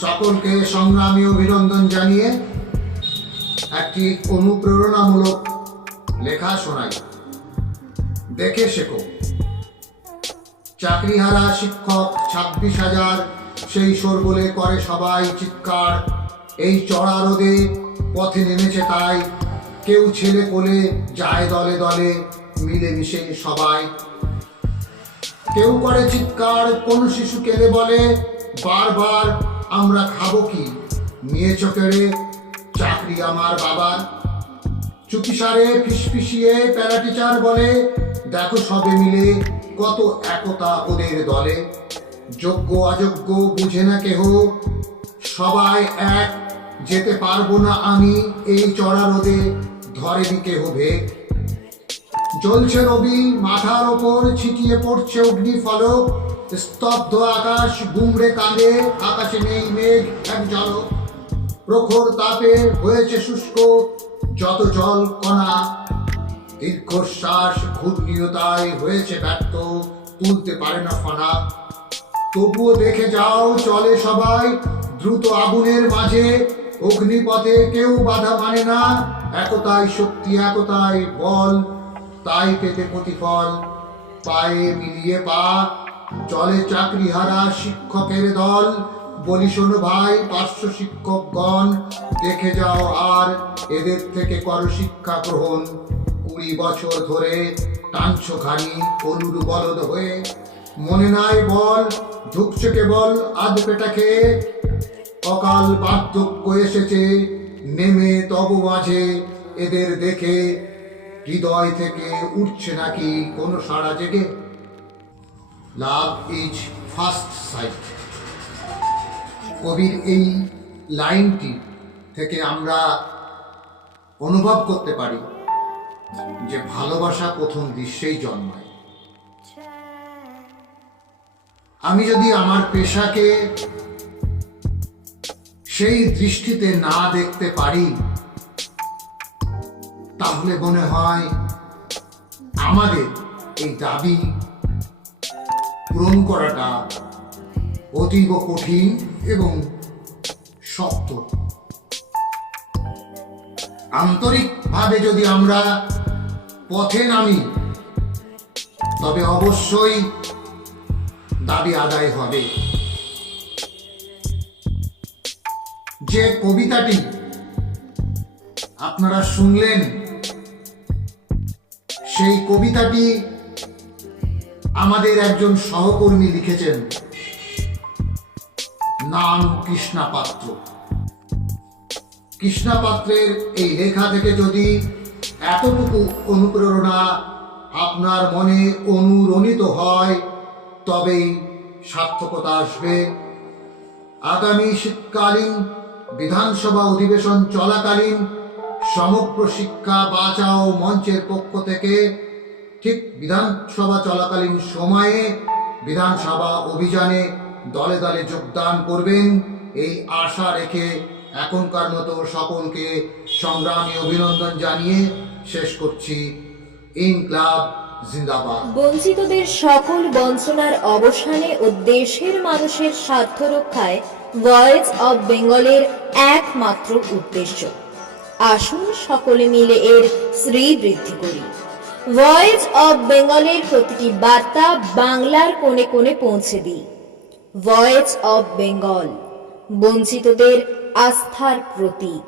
সকলকে সংগ্রামী অভিনন্দন জানিয়ে একটি অনুপ্রেরণামূলক লেখা শোনাই। দেখে শেখো। চাকরিহারা শিক্ষক 26,000, সেই শোরগোলে করে সবাই চিৎকার। এই চড়া রোদে পথে নেমেছে তাই, কেউ ছেলে কোলে যায় দলে দলে, মিলেমিশে সবাই। কেউ করে চিৎকার, কোন শিশু কেঁদে বলে বারবার, আমরা খাবো কি, নিয়েছ কেড়ে চাকরি আমার বাবার। চুপিসারে ফিসফিসিয়ে প্যারা টিচার বলে, দেখো সবে মিলে কত একতা ওদের দলে। যোগ্য অযোগ্য বুঝে না কেহ, সবাই এক, যেতে পারবো না আমি এই চড়া রোদে, ধরেনি কেহ ভেগ। জ্বলছে রবি মাথার ওপর, ছিটিয়ে পড়ছে অগ্নিফলক, স্তব্ধ আকাশ গুমড়ে কাঁদে, আকাশে নেই মেঘ এক ঝলক। প্রখর তাপে হয়েছে শুষ্ক যত জল কণা, দীর্ঘশ্বাস ঘূর্ণীয়তায় হয়েছে ব্যর্থ, তুলতে পারে না ফনা। তবুও দেখে যাও চলে সবাই দ্রুত আগুনের মাঝে, অগ্নিপথে কেউ বাধা মানে না, একতাই শক্তি একতাই বল, তাই পেতে প্রতিফল। পায়ে মিলিয়ে পা চলে চাকরিহারা শিক্ষকের দল, বলি শোনো ভাই পার্শ্ব শিক্ষকগণ, দেখে যাও আর এদের থেকে করো শিক্ষা গ্রহণ। 20 বছর ধরে টানছ খানি কলুর বলদ হয়ে, মনে নাই বল ঢুকছে কেবল আধ পেটা খেয়ে। অকাল বার্ধক্য এসেছে নেমে তব মাঝে, এদের দেখে হৃদয় থেকে উঠছে নাকি কোনো সাড়া জেগে। Love is first sight. কবির এই লাইনটি থেকে আমরা অনুভব করতে পারি যে ভালোবাসা প্রথম দৃশ্যেই জন্মায়। আমি যদি আমার পেশাকে সেই দৃষ্টিতে না দেখতে পারি, তাহলে মনে হয় আমাদের এই দাবি পূরণ করাটা অতীব কঠিন এবং শক্ত। আন্তরিকভাবে যদি আমরা পথে নামি, তবে অবশ্যই দাবি আদায় হবে। যে কবিতাটি আপনারা শুনলেন, সেই কবিতাটি আমাদের একজন সহকর্মী লিখেছেন, নাম কৃষ্ণা পাত্র। কৃষ্ণা পাত্রের এই লেখা থেকে যদি এতটুকু অনুপ্রেরণা আপনার মনে অনুরণিত হয়, তবেই সার্থকতা আসবে। আগামী শীতকালীন বিধানসভা অধিবেশন চলাকালীন সমগ্র শিক্ষা বাঁচাও মঞ্চের পক্ষ থেকে ঠিক বিধানসভা চলাকালীন সময়ে বিধানসভা অভিযানে দলে দলে যোগদান করবেন, এই আশা রেখে এখনকার মতো সকলকে সংগ্রামী অভিনন্দন জানিয়ে শেষ করছি। ইনকলাব জিন্দাবাদ। বঞ্চিতদের সকল বঞ্চনার অবসানে ও দেশের মানুষের স্বার্থ রক্ষায় ভয়েস অব বেঙ্গলের একমাত্র উদ্দেশ্য। আসুন সকলে মিলে এর শ্রী বৃদ্ধি করি। ভয়েস অব বেঙ্গলের প্রতিটি বার্তা বাংলার কোণে কোণে পৌঁছে দিই। ভয়েস অব বেঙ্গল, বঞ্চিতদের আস্থার প্রতীক।